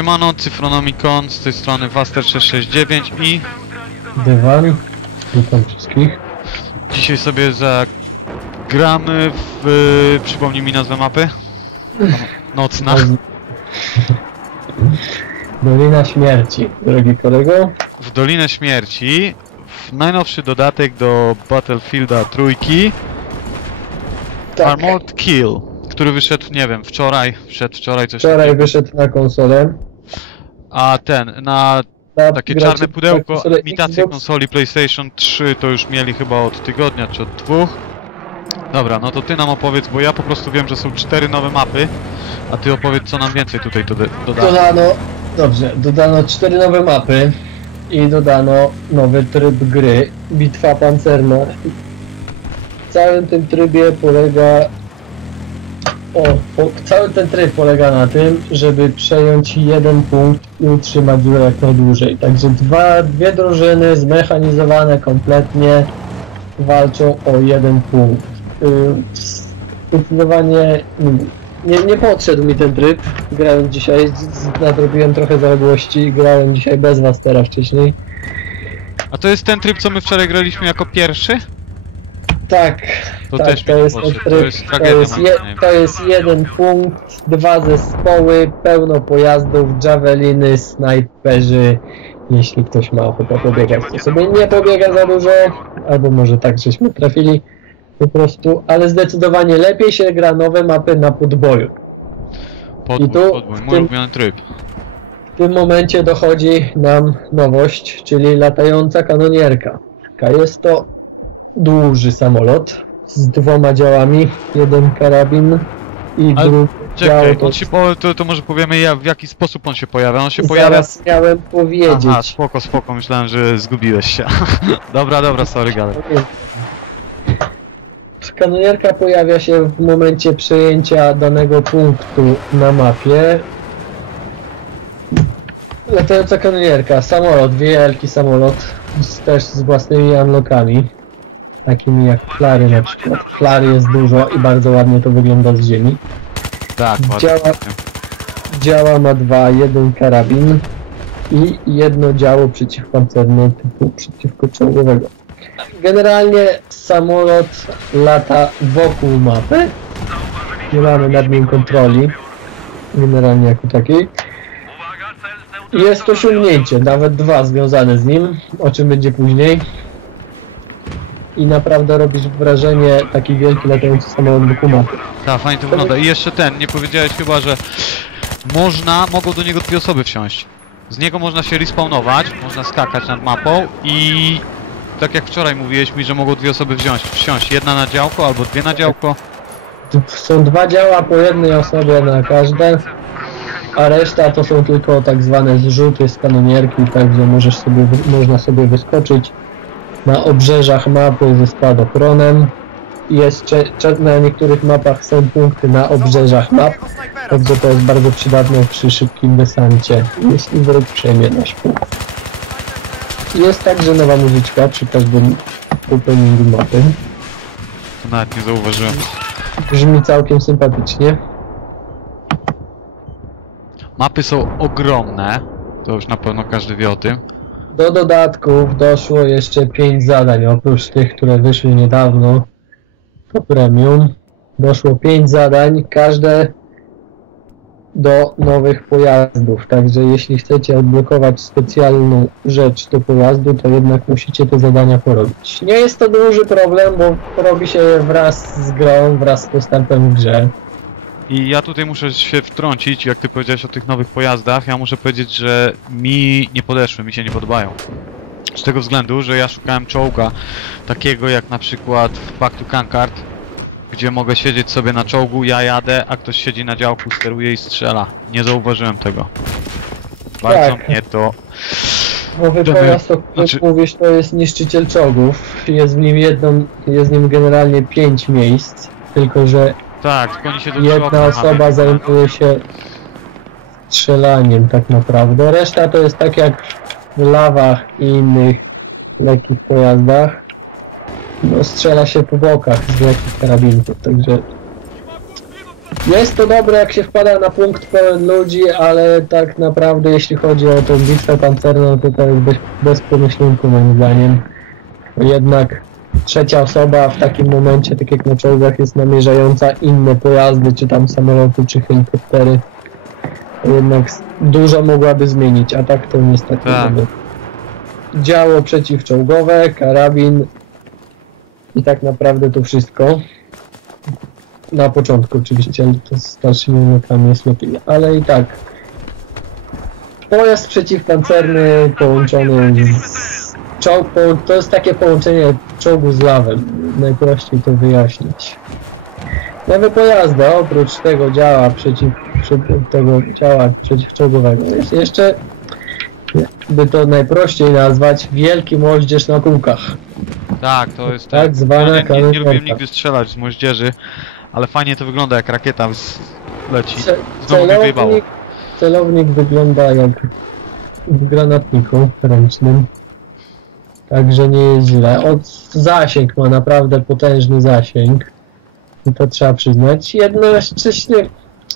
Siemano, Cyfronomicon, z tej strony Waster669 i Dywan. Witam wszystkich. dzisiaj sobie zagramy w... przypomnij mi nazwę mapy? Nocna. Dolina Śmierci, drogi kolego. W Dolinę Śmierci, w najnowszy dodatek do Battlefielda trójki, Tak, Armored Kill, który wyszedł, nie wiem, wczoraj, przedwczoraj coś wczoraj takiego. wyszedł na konsolę. A ten, na takie gracie czarne pudełko, Xbox. konsoli PlayStation 3 to już mieli chyba od tygodnia czy od dwóch. Dobra, no to ty nam opowiedz, bo ja po prostu wiem, że są cztery nowe mapy, a ty opowiedz co nam więcej tutaj doda- dodano. Dodano, dobrze, dodano cztery nowe mapy i dodano nowy tryb gry, Bitwa Pancerna. W całym tym trybie polega... O, cały ten tryb polega na tym, żeby przejąć jeden punkt i utrzymać go jak najdłużej. Także dwa, dwie drużyny zmechanizowane kompletnie walczą o jeden punkt. Yy, Zdecydowanie mm, nie, nie podszedł mi ten tryb. Grałem dzisiaj, nadrobiłem trochę zaległości i grałem dzisiaj bez was teraz wcześniej. A to jest ten tryb, co my wczoraj graliśmy jako pierwszy? Tak, To tak, też to jest to jest to jest, je, to jest jeden punkt, dwa zespoły, pełno pojazdów, javeliny, snajperzy. Jeśli ktoś ma ochotę pobiegać, to sobie nie pobiega za dużo, albo może tak, żeśmy trafili po prostu, ale zdecydowanie lepiej się gra nowe mapy na podboju. Podbój, i tu podbój, mój tym- ulubiony tryb. W tym momencie dochodzi nam nowość, czyli latająca kanonierka. Jest to duży samolot z dwoma działami, jeden karabin i Ale drugi dział. Czekaj, To, się po, to, to może powiemy ja, w jaki sposób on się pojawia. On się pojawia... zaraz miałem powiedzieć. Aha, spoko, spoko, myślałem, że zgubiłeś się. dobra, dobra, sorry, gadaj. Kanonierka pojawia się w momencie przejęcia danego punktu na mapie. Latająca kanonierka, samolot, wielki samolot, z, też z własnymi unlockami, takimi jak flary na przykład. Flary jest dużo i bardzo ładnie to wygląda z ziemi. Tak, ładnie. Działa, działa ma dwa, jeden karabin i jedno działo przeciwpancerne typu przeciwkoczołgowego. Generalnie samolot lata wokół mapy. Nie mamy nad nim kontroli. Generalnie jako takiej. Jest osiągnięcie, nawet dwa związane z nim, o czym będzie później. I naprawdę robisz wrażenie taki wielki latający samolot mapy. Tak, fajnie to wygląda. I jeszcze ten, nie powiedziałeś chyba, że można, mogą do niego dwie osoby wsiąść. Z niego można się respawnować, można skakać nad mapą i tak jak wczoraj mówiłeś mi, że mogą dwie osoby wziąć, wsiąść. Jedna na działko albo dwie na działko. Są dwa działa po jednej osobie na każde, a reszta to są tylko tak zwane zrzuty z kanonierki, także możesz sobie, można sobie wyskoczyć na obrzeżach mapy ze spadochronem. Jest na niektórych mapach są punkty na obrzeżach map, także to jest bardzo przydatne przy szybkim desancie, jeśli wróg przejmie nasz punkt. Jest także nowa muzyczka przy każdym openingu mapy. To nawet nie zauważyłem. Brzmi całkiem sympatycznie. Mapy są ogromne. To już na pewno każdy wie o tym. Do dodatków doszło jeszcze 5 zadań, oprócz tych, które wyszły niedawno po premium. Doszło 5 zadań, każde do nowych pojazdów. Także jeśli chcecie odblokować specjalną rzecz do pojazdu, to jednak musicie te zadania porobić. Nie jest to duży problem, bo robi się wraz z grą, wraz z postępem w grze. I ja tutaj muszę się wtrącić, jak ty powiedziałeś o tych nowych pojazdach, ja muszę powiedzieć, że mi nie podeszły, mi się nie podobają. Z tego względu, że ja szukałem czołga takiego jak na przykład w Back to Kankart, gdzie mogę siedzieć sobie na czołgu, ja jadę, a ktoś siedzi na działku, steruje i strzela. Nie zauważyłem tego. Bardzo Tak. mnie to... Nowy To pojazd, o którym znaczy- mówisz, to jest niszczyciel czołgów. Jest w nim jedno, jest w nim generalnie pięć miejsc, tylko że Tak, tylko oni się do jedna osoba zajmuje się strzelaniem tak naprawdę. Reszta to jest tak jak w lawach i innych lekkich pojazdach. No, strzela się po bokach z lekkich karabinków, także Jest to dobre, jak się wpada na punkt pełen ludzi, ale tak naprawdę jeśli chodzi o tą bitwę pancerną, to to jest bez, bez pomyślunku moim zdaniem. Jednak trzecia osoba w takim momencie, tak jak na czołgach, jest namierzająca inne pojazdy, czy tam samoloty, czy helikoptery. Jednak dużo mogłaby zmienić, a tak to niestety Tak. nie. Działo przeciwczołgowe, karabin i tak naprawdę to wszystko. Na początku oczywiście, ale to z starszymi minutami jest lepiej, ale i tak. Pojazd przeciwpancerny połączony z czołg, po, to jest takie połączenie czołgu z lawem. Najprościej to wyjaśnić. Nowe pojazdy, oprócz tego działa przeciw, tego działa przeciwczołgowego. Jest jeszcze, by to najprościej nazwać, wielki moździerz na kółkach. Tak, to jest Tak zwana ja nie, nie, lubiłem nigdy strzelać z moździerzy, ale fajnie to wygląda jak rakieta leci. Znowu mnie wyjebało. celownik, celownik wygląda jak w granatniku ręcznym. Także nie jest źle. Od zasięg ma naprawdę potężny zasięg. I to trzeba przyznać. Jednocześnie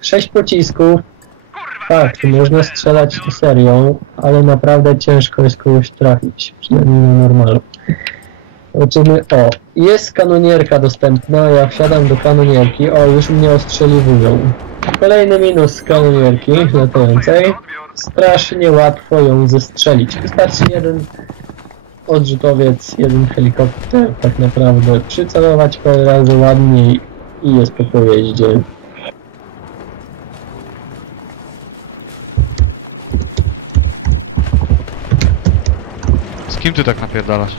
sześć pocisków. Tak, można strzelać to serią, ale naprawdę ciężko jest kogoś trafić. Przynajmniej na normalu. Zobaczymy. O, jest kanonierka dostępna. Ja wsiadam do kanonierki. O, już mnie ostrzeliwują. Kolejny minus kanonierki latającej. Strasznie łatwo ją zestrzelić. Wystarczy jeden odrzutowiec, jeden helikopter, tak naprawdę przycelować parę razy ładniej i jest po pojeździe. Z kim ty tak napierdalasz?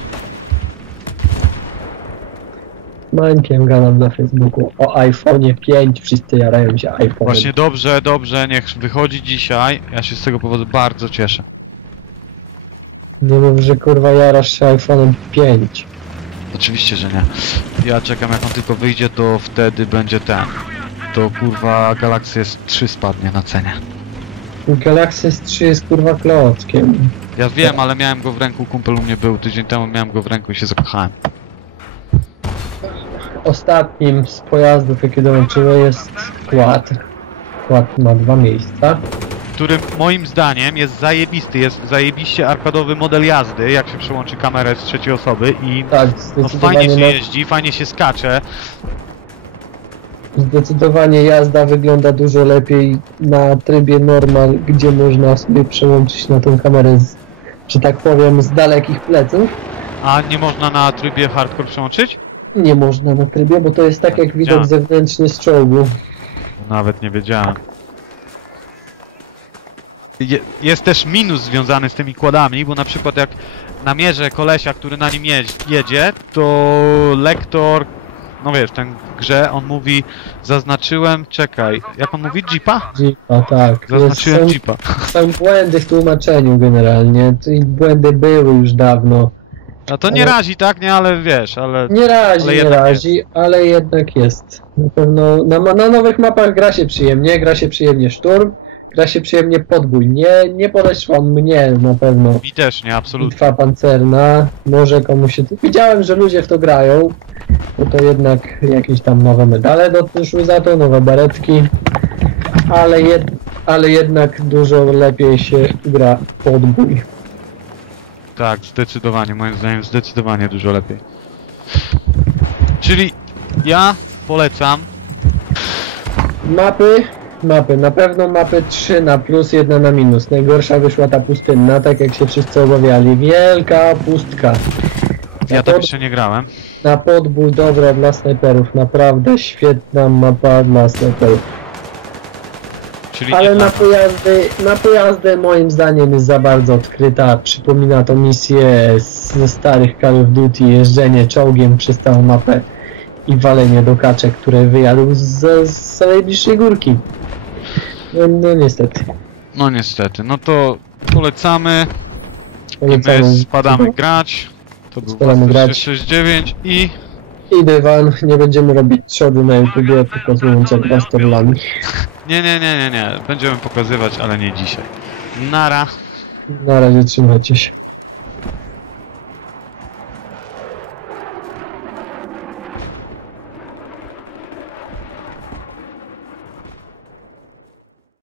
Mańkiem gadam na Facebooku o iPhone'ie 5, wszyscy jarają się iPhone'em. Właśnie dobrze, dobrze, niech wychodzi dzisiaj. Ja się z tego powodu bardzo cieszę. Nie mów, że kurwa jarasz się iPhone'em 5. Oczywiście, że nie. Ja czekam jak on tylko wyjdzie, to wtedy będzie ten. To kurwa Galaxy S3 spadnie na cenie. Galaxy S3 jest kurwa klockiem. Ja wiem, ale miałem go w ręku, kumpel u mnie był tydzień temu, miałem go w ręku i się zakochałem. Ostatnim z pojazdów, jakie dołączyły jest Quad. Quad ma dwa miejsca. Który moim zdaniem jest zajebisty, jest zajebiście arkadowy model jazdy, jak się przełączy kamerę z trzeciej osoby i Tak, no, fajnie się jeździ, fajnie się skacze. zdecydowanie jazda wygląda dużo lepiej na trybie normal, gdzie można sobie przełączyć na tą kamerę z, że tak powiem, z dalekich pleców. A nie można na trybie hardcore przełączyć? Nie można na trybie, bo to jest tak jak widok Widziałem. zewnętrzny z czołgu. Nawet nie wiedziałem. Je, jest też minus związany z tymi kładami, bo na przykład jak namierzę kolesia, który na nim jedzie, to lektor, no wiesz, ten grze, on mówi, zaznaczyłem, czekaj, jak on mówi, jeepa? Jeepa, tak. Jest, Zaznaczyłem są, jeepa. są błędy w tłumaczeniu generalnie. I błędy były już dawno. No to nie Ale- razi, tak, nie, ale wiesz, ale... Nie razi, Ale nie razi, ale jednak jest. Na pewno na, na nowych mapach gra się przyjemnie, gra się przyjemnie szturm, gra się przyjemnie podbój. Nie, nie podeszła mnie na pewno Mi też nie, absolutnie. bitwa pancerna. Może komuś się... Widziałem, że ludzie w to grają, bo to jednak jakieś tam nowe medale doszły za to, nowe beretki, ale, jed, ale jednak dużo lepiej się gra podbój. Tak, zdecydowanie, moim zdaniem zdecydowanie dużo lepiej. Czyli ja polecam Mapy, mapy, na pewno mapy 3 na plus, 1 na minus. Najgorsza wyszła ta pustynna, tak jak się wszyscy obawiali. Wielka pustka. Ja Na, tam pod, jeszcze nie grałem. na podbój dobra dla snajperów, naprawdę świetna mapa dla snajperów. Czyli Ale na pojazdy, na pojazdy moim zdaniem jest za bardzo odkryta. Przypomina to misję ze starych Call of Duty, jeżdżenie czołgiem przez całą mapę i walenie do kaczek, które wyjadł z, z najbliższej górki. No, no niestety. No niestety, no to polecamy i my Polecamy. spadamy grać. To był Spadamy grać. 669 i I dywan, nie będziemy robić trzodu na YouTubie, pokazując jak Bastorlami. nie, nie, nie, nie, nie, będziemy pokazywać, ale nie dzisiaj. Nara. Na razie trzymajcie się.